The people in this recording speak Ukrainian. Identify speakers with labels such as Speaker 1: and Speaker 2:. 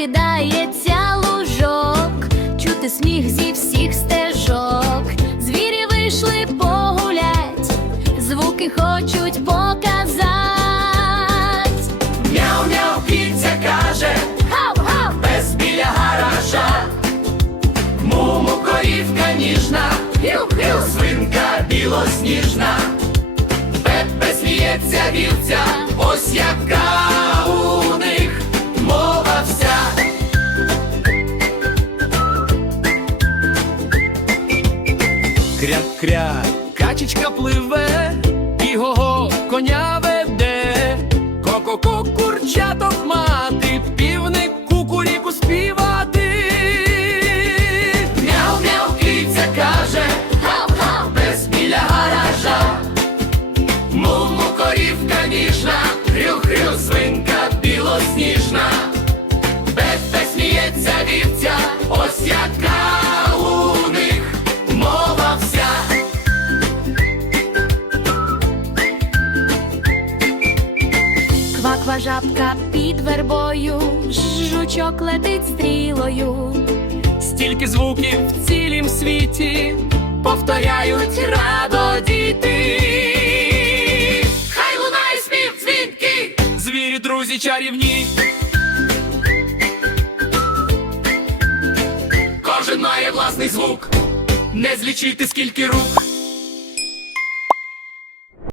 Speaker 1: прокидається лужок, чути сміх зі всіх стежок. Звірі вийшли погулять, звуки хочуть показать.
Speaker 2: Мяу-мяу, киця каже,
Speaker 1: Гав-гав!
Speaker 2: без біля гаража. Муму корівка ніжна, гіу-гіу, свинка білосніжна. Пепе сміється вівця, ось яка Кря-кря, качечка пливе, і го коня веде, ко-ко-ко, курчаток
Speaker 1: Кваква жабка під вербою, жучок летить стрілою.
Speaker 2: Стільки звуків в цілім світі повторяють радо діти. Хай лунає спів дзвінки, звірі, друзі чарівні. Кожен має власний звук, не злічити скільки рук.